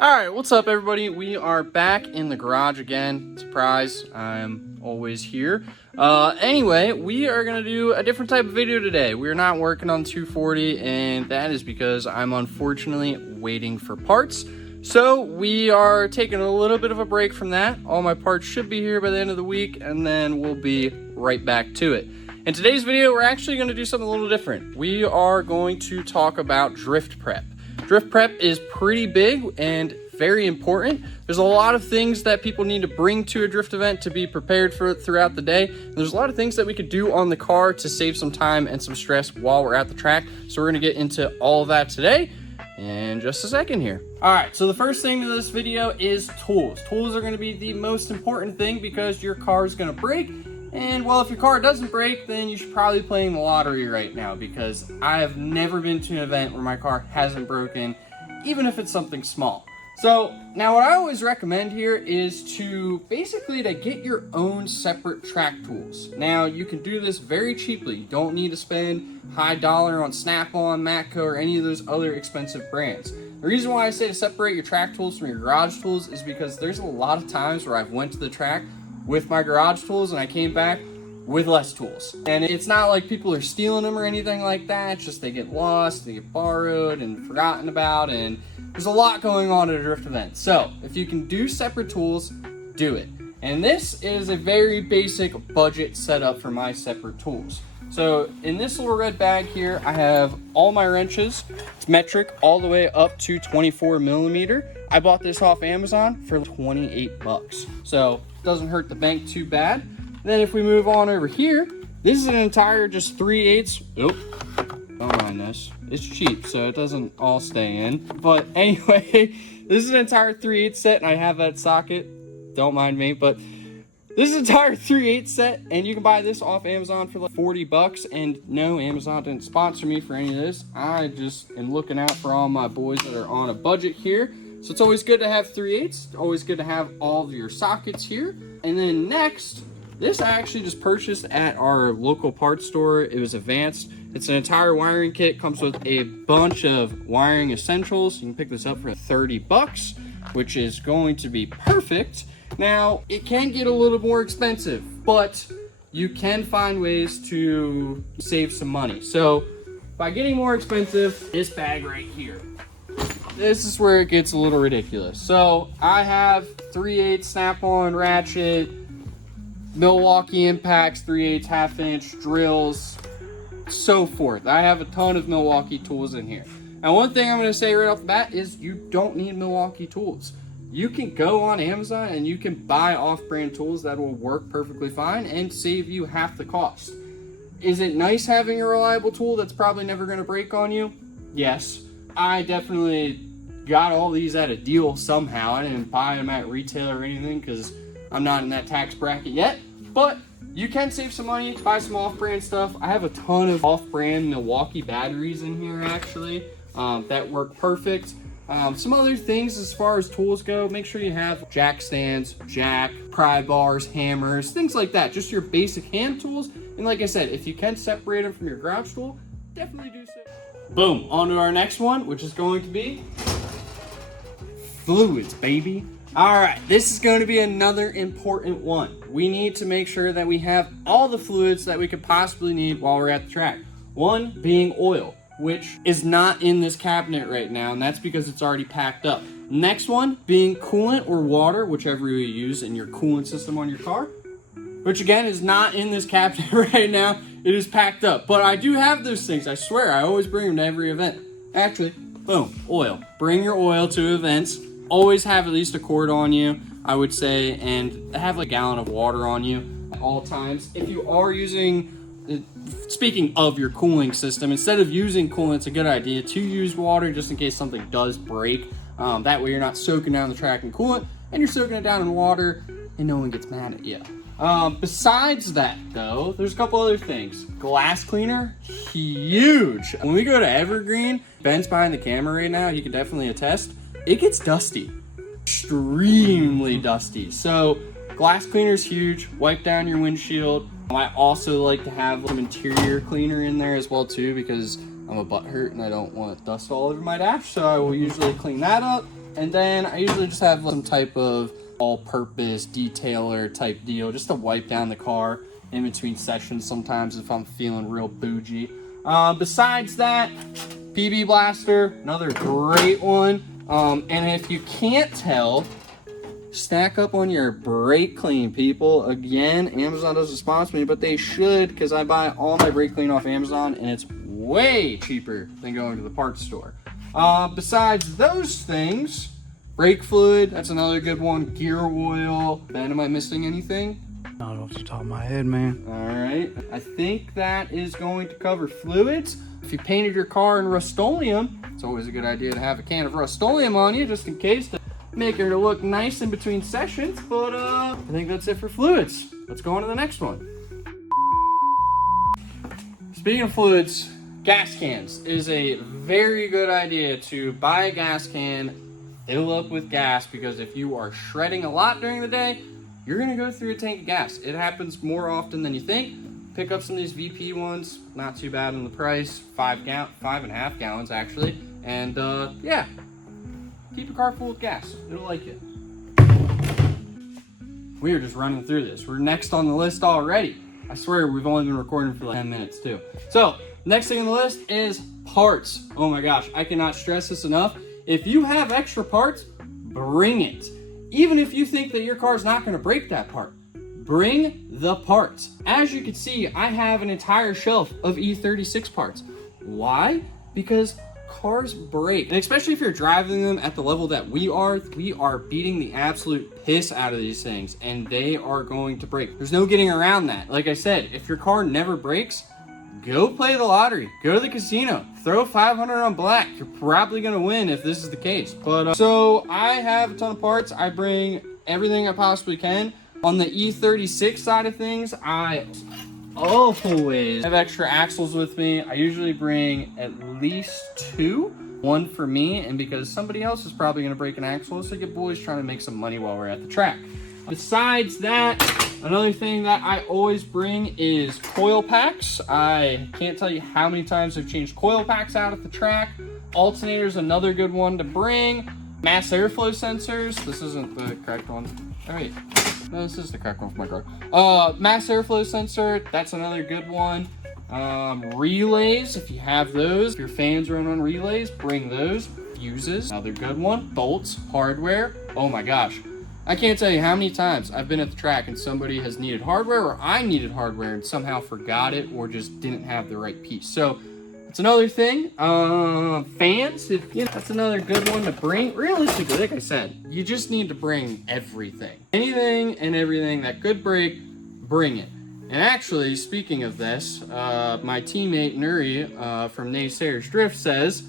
Alright, what's up everybody? We are back in the garage again. Surprise, I'm always here. Anyway, we are going to do a different type of video today. We're not working on 240, and that is because I'm unfortunately waiting for parts. So we are taking a little bit of a break from that. All my parts should be here by the end of the week, and then we'll be right back to it. In today's video, we're actually going to do something a little different. We are going to talk about drift prep. Drift prep is pretty big and very important. There's a lot of things that people need to bring to a drift event to be prepared for it throughout the day. And there's a lot of things that we could do on the car to save some time and some stress while we're at the track. So we're gonna get into all of that today in just a second here. All right, so the first thing to this video is tools. Tools are gonna be the most important thing because your car is gonna break. And well, if your car doesn't break, then you should probably be playing the lottery right now, because I have never been to an event where my car hasn't broken, even if it's something small. So now what I always recommend here is to basically get your own separate track tools. Now you can do this very cheaply. You don't need to spend high dollar on Snap-on, Matco, or any of those other expensive brands. The reason why I say to separate your track tools from your garage tools is because there's a lot of times where I've went to the track with my garage tools and I came back with less tools. And it's not like people are stealing them or anything like that. It's just they get lost, they get borrowed and forgotten about, and there's a lot going on at a drift event. So if you can do separate tools, do it. And this is a very basic budget setup for my separate tools. So in this little red bag here, I have all my wrenches. It's metric all the way up to 24 millimeter. I bought this off Amazon for 28 bucks. So it doesn't hurt the bank too bad. Then if we move on over here, this is an entire just 3/8. Oop, don't mind this. It's cheap, so it doesn't all stay in. But anyway, this is an entire 3/8 set, and I have that socket. Don't mind me, but this is an entire 3/8 set, and you can buy this off Amazon for like 40 bucks. And no, Amazon didn't sponsor me for any of this. I just am looking out for all my boys that are on a budget here. So it's always good to have 3/8. Always good to have all of your sockets here. And then next, this I actually just purchased at our local parts store. It was Advanced. It's an entire wiring kit. Comes with a bunch of wiring essentials. You can pick this up for 30 bucks, which is going to be perfect. Now, it can get a little more expensive, but you can find ways to save some money. So by getting more expensive, this bag right here, this is where it gets a little ridiculous. So I have 3/8 Snap-on ratchet, Milwaukee impacts, 3/8 half-inch drills, so forth. I have a ton of Milwaukee tools in here. Now, one thing I'm going to say right off the bat is you don't need Milwaukee tools. You can go on Amazon and you can buy off-brand tools that will work perfectly fine and save you half the cost. Is it nice having a reliable tool that's probably never going to break on you? Yes. I definitely got all these at a deal somehow. I didn't buy them at retail or anything because I'm not in that tax bracket yet. But you can save some money, buy some off-brand stuff. I have a ton of off-brand Milwaukee batteries in here actually that work perfect. Some other things as far as tools go, make sure you have jack stands, jack, pry bars, hammers, things like that. Just your basic hand tools. And like I said, if you can separate them from your garage tool, definitely do so. Boom, on to our next one, which is going to be fluids, baby. All right, this is going to be another important one. We need to make sure that we have all the fluids that we could possibly need while we're at the track. One being oil, which is not in this cabinet right now, and that's because it's already packed up. Next one being coolant or water, whichever you use in your coolant system on your car, which again is not in this cabinet right now. It is packed up, but I do have those things. I swear, I always bring them to every event. Actually, boom, oil. Bring your oil to events. Always have at least a quart on you, I would say, and have a gallon of water on you at all times. If you are using, speaking of your cooling system, instead of using coolant, it's a good idea to use water just in case something does break. That way you're not soaking down the track in coolant, and you're soaking it down in water, and no one gets mad at you. Besides that, though, there's a couple other things. Glass cleaner, huge. When we go to Evergreen, Ben's behind the camera right now, he can definitely attest. It gets dusty, extremely dusty. So glass cleaner is huge. Wipe down your windshield. I also like to have some interior cleaner in there as well too, because I'm a butthurt and I don't want dust all over my dash. So I will usually clean that up. And then I usually just have some type of all-purpose detailer type deal just to wipe down the car in between sessions sometimes if I'm feeling real bougie. Besides that, PB Blaster, another great one. And if you can't tell, stack up on your brake clean, people. Again, Amazon doesn't sponsor me, but they should, because I buy all my brake clean off Amazon and it's way cheaper than going to the parts store. Besides those things, brake fluid, that's another good one. Gear oil. Ben, am I missing anything? Not off the top of my head, man. All right. I think that is going to cover fluids. If you painted your car in Rust-Oleum, it's always a good idea to have a can of Rust-Oleum on you just in case to make it look nice in between sessions. But I think that's it for fluids. Let's go on to the next one. Speaking of fluids, gas cans is a very good idea to buy a gas can, fill up with gas, because if you are shredding a lot during the day, you're gonna go through a tank of gas. It happens more often than you think. Pick up some of these VP ones, not too bad in the price, 5.5 gallons actually. And yeah, keep your car full of gas, it'll like it. We are just running through this. We're next on the list already. I swear we've only been recording for like 10 minutes too. So, next thing on the list is parts. Oh my gosh, I cannot stress this enough. If you have extra parts, bring it. Even if you think that your car's not gonna break that part, bring the parts. As you can see, I have an entire shelf of E36 parts. Why? Because cars break. And especially if you're driving them at the level that we are beating the absolute piss out of these things, and they are going to break. There's no getting around that. Like I said, if your car never breaks, go play the lottery, go to the casino, throw 500 on black. You're probably gonna win if this is the case. But so I have a ton of parts. I bring everything I possibly can. On the E36 side of things, I always have extra axles with me. I usually bring at least 2. One for me, and because somebody else is probably gonna break an axle, so your boys trying to make some money while we're at the track. Besides that, another thing that I always bring is coil packs. I can't tell you how many times I've changed coil packs out at the track. Alternator's another good one to bring. Mass airflow sensors. This isn't the correct one. All right. No, this is the correct one for my car. Mass airflow sensor. That's another good one. Relays, if you have those. If your fans run on relays, bring those. Fuses, another good one. Bolts, hardware. Oh my gosh. I can't tell you how many times I've been at the track and somebody has needed hardware, or I needed hardware and somehow forgot it or just didn't have the right piece. So it's another thing. Fans, that's another good one to bring. Realistically, like I said, you just need to bring everything. Anything and everything that could break, bring it. And actually, speaking of this, my teammate Nuri from Naysayers Drift says,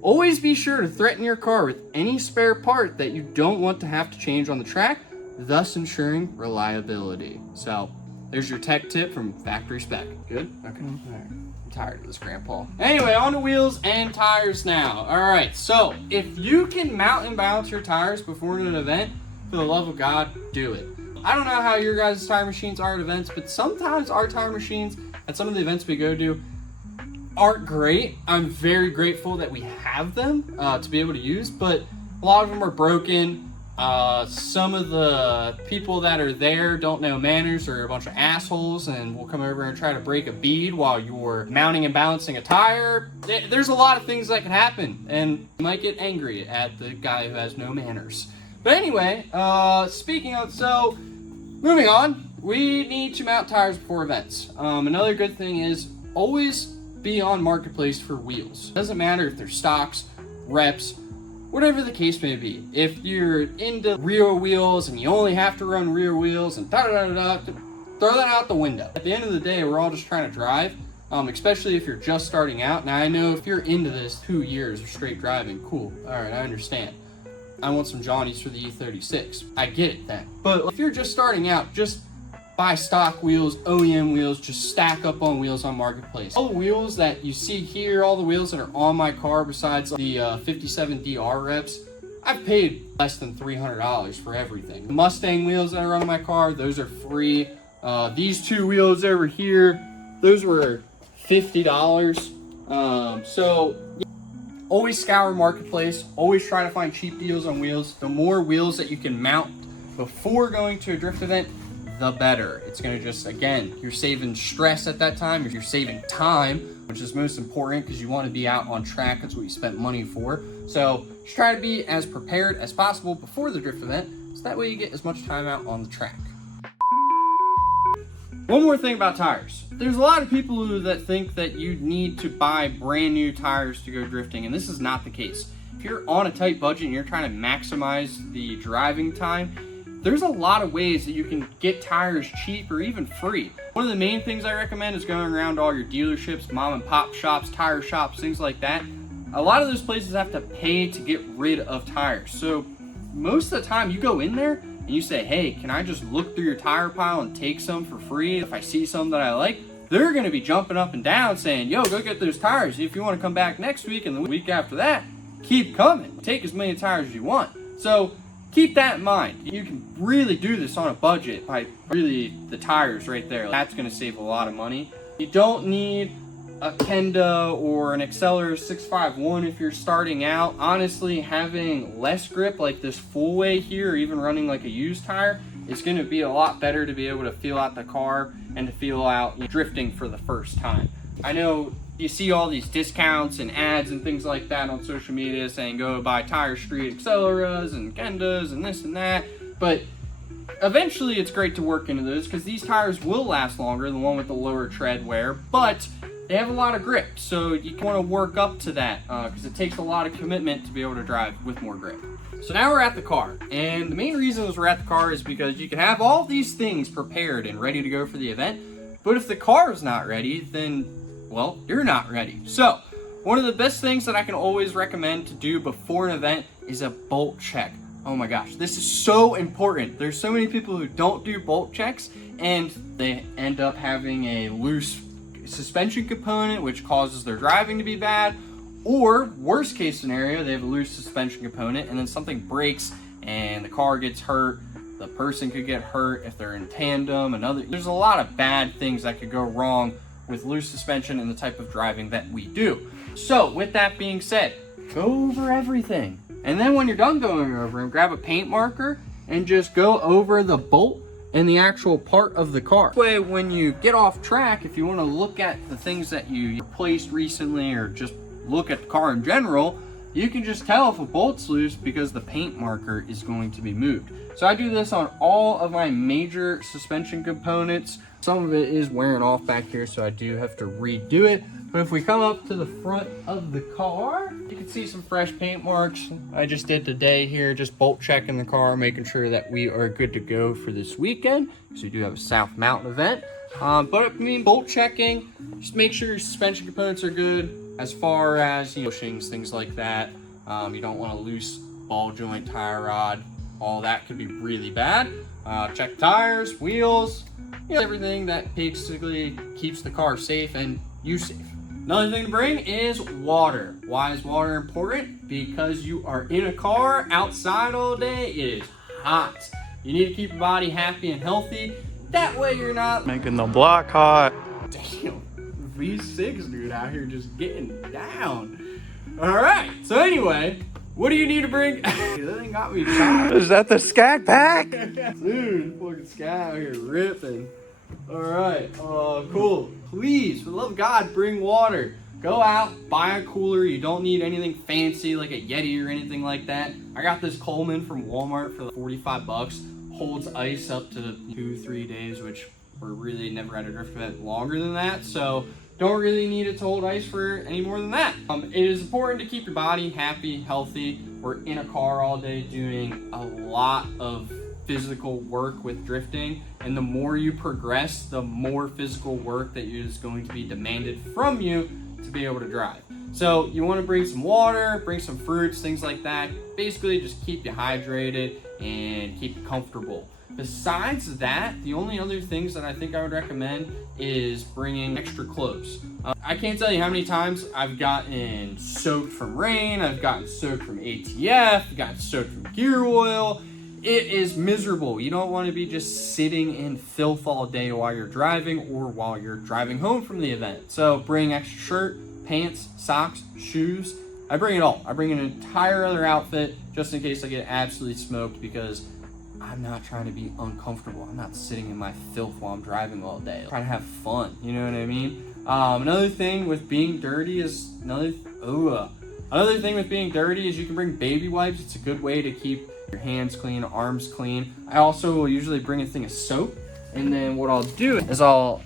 always be sure to threaten your car with any spare part that you don't want to have to change on the track, thus ensuring reliability. So, there's your tech tip from Factory Spec. Good? Okay. All right. I'm tired of this, Grandpa. Anyway, on to wheels and tires now. All right, so if you can mount and balance your tires before an event, for the love of God, do it. I don't know how your guys' tire machines are at events, but sometimes our tire machines at some of the events we go to aren't great. I'm very grateful that we have them to be able to use, but a lot of them are broken. Some of the people that are there don't know manners, or a bunch of assholes, and will come over and try to break a bead while you're mounting and balancing a tire. There's a lot of things that can happen, and you might get angry at the guy who has no manners. But anyway, speaking of, so moving on, we need to mount tires before events. Another good thing is always be on Marketplace for wheels. Doesn't matter if they're stocks, reps, whatever the case may be. If you're into rear wheels and you only have to run rear wheels and throw that out the window. At the end of the day, we're all just trying to drive, especially if you're just starting out. Now I know if you're into this 2 years of straight driving, cool. All right, I understand. I want some Johnnies for the E36. I get it then. But if you're just starting out, just buy stock wheels, OEM wheels, just stack up on wheels on Marketplace. All the wheels that you see here, all the wheels that are on my car besides the 57 DR reps, I've paid less than $300 for everything. The Mustang wheels that are on my car, those are free. These 2 wheels over here, those were $50. So always scour Marketplace, always try to find cheap deals on wheels. The more wheels that you can mount before going to a drift event, the better. It's gonna just, again, you're saving stress at that time, you're saving time, which is most important because you want to be out on track. That's what you spent money for. So just try to be as prepared as possible before the drift event, so that way you get as much time out on the track. One more thing about tires. There's a lot of people that think that you need to buy brand new tires to go drifting, and this is not the case. If you're on a tight budget and you're trying to maximize the driving time, there's a lot of ways that you can get tires cheap or even free. One of the main things I recommend is going around to all your dealerships, mom and pop shops, tire shops, things like that. A lot of those places have to pay to get rid of tires. So most of the time you go in there and you say, hey, can I just look through your tire pile and take some for free? If I see some that I like, they're gonna be jumping up and down saying, yo, go get those tires. If you wanna come back next week and the week after that, keep coming. Take as many tires as you want. So keep that in mind. You can really do this on a budget by really the tires right there. That's gonna save a lot of money. You don't need a Kenda or an Acceler 651 if you're starting out. Honestly, having less grip like this full way here, or even running like a used tire, is gonna be a lot better to be able to feel out the car and to feel out drifting for the first time. I know you see all these discounts and ads and things like that on social media saying go buy Tire Street Acceleras and Kendas and this and that, but eventually it's great to work into those because these tires will last longer, the one with the lower tread wear, but they have a lot of grip, so you want to work up to that because it takes a lot of commitment to be able to drive with more grip. So now we're at the car, and the main reason we're at the car is because you can have all these things prepared and ready to go for the event, but if the car is not ready, then, well, you're not ready. So one of the best things that I can always recommend to do before an event is a bolt check. Oh my gosh, this is so important. There's so many people who don't do bolt checks and they end up having a loose suspension component, which causes their driving to be bad, or worst case scenario, they have a loose suspension component and then something breaks and the car gets hurt. The person could get hurt if they're in tandem. There's a lot of bad things that could go wrong with loose suspension and the type of driving that we do. So with that being said, go over everything. And then when you're done going over them, grab a paint marker and just go over the bolt and the actual part of the car. This way, when you get off track, if you want to look at the things that you replaced recently or just look at the car in general, you can just tell if a bolt's loose because the paint marker is going to be moved. So I do this on all of my major suspension components. Some of it is wearing off back here, so I do have to redo it. But if we come up to the front of the car, you can see some fresh paint marks. I just did today here, just bolt checking the car, making sure that we are good to go for this weekend, because we do have a South Mountain event. But I mean, bolt checking, just make sure your suspension components are good as far as bushings, things like that. You don't want a loose ball joint tire rod. All that could be really bad. Check tires, wheels, everything that basically keeps the car safe and you safe. Another thing to bring is water. Why is water important? Because you are in a car outside all day. It is hot. You need to keep your body happy and healthy. That way you're not Making the block hot. damn V6 dude out here just getting down. All right. So anyway, what do you need to bring? That thing got me tired. Is that the Scat Pack? Dude, fucking sky out here ripping. All right, cool. Please, for the love of God, bring water. Go out, buy a cooler. You don't need anything fancy like a Yeti or anything like that. I got this Coleman from Walmart for like 45 bucks. Holds ice up to 2-3 days, which we're really never at a drift event longer than that. So don't really need it to hold ice for any more than that. It is important to keep your body happy, healthy. We're in a car all day doing a lot of physical work with drifting, and the more you progress, the more physical work that is going to be demanded from you to be able to drive. So you want to bring some water, bring some fruits, things like that. Basically just keep you hydrated and keep you comfortable. Besides that, the only other things that I think I would recommend is bringing extra clothes. I can't tell you how many times I've gotten soaked from rain, I've gotten soaked from ATF, I've gotten soaked from gear oil. It is miserable. You don't want to be just sitting in filth all day while you're driving or while you're driving home from the event. So bring extra shirt, pants, socks, shoes. I bring it all. I bring an entire other outfit just in case I get absolutely smoked, because I'm not trying to be uncomfortable. I'm not sitting in my filth while I'm driving all day. I'm trying to have fun, you know what I mean? Another thing with being dirty is another thing with being dirty is you can bring baby wipes. It's a good way to keep your hands clean, arms clean. I also will usually bring a thing of soap, and then what I'll do is I'll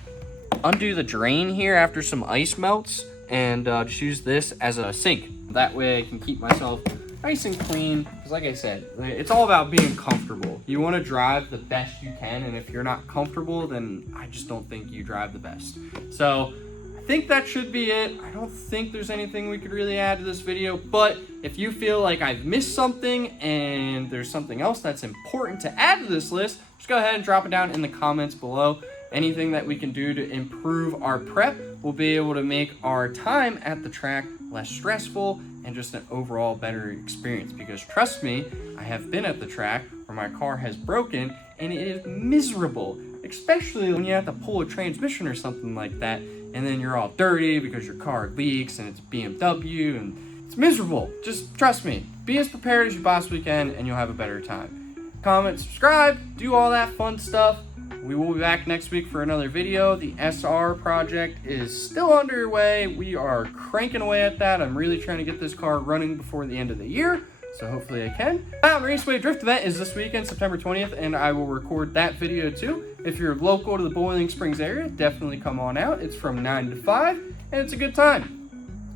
undo the drain here after some ice melts, and just use this as a sink. That way I can keep myself nice and clean, because like I said, it's all about being comfortable. You want to drive the best you can, and if you're not comfortable, then I just don't think you drive the best. So I think that should be it. I don't think there's anything we could really add to this video, but if you feel like I've missed something and there's something else that's important to add to this list, just go ahead and drop it down in the comments below. Anything that we can do to improve our prep will be able to make our time at the track less stressful and just an overall better experience, because trust me, I have been at the track where my car has broken and it is miserable, especially when you have to pull a transmission or something like that, and then you're all dirty because your car leaks and it's a BMW and it's miserable. Just trust me, be as prepared as you possibly can and you'll have a better time. Comment, subscribe, do all that fun stuff. We will be back next week for another video. The SR project is still underway. We are cranking away at that. I'm really trying to get this car running before the end of the year, so hopefully I can. The Raceway Drift event is this weekend, September 20th, and I will record that video too. If you're local to the Boiling Springs area, definitely come on out. It's from 9 to 5, and it's a good time.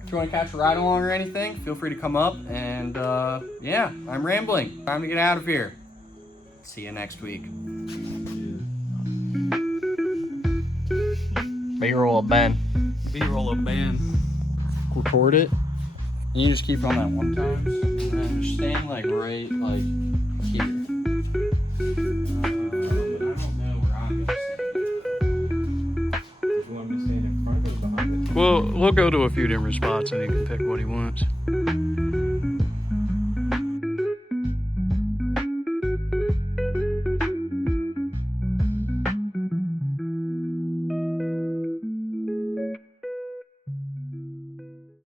If you want to catch a ride along or anything, feel free to come up. And yeah, I'm rambling. Time to get out of here. See you next week. B-roll of Ben. B-roll of Ben. Record it. You just keep on that one time. And then just staying like right like here. But I don't know where I'm gonna stand. You want me to stand in front or behind it? We'll go to a few different spots and he can pick what he wants.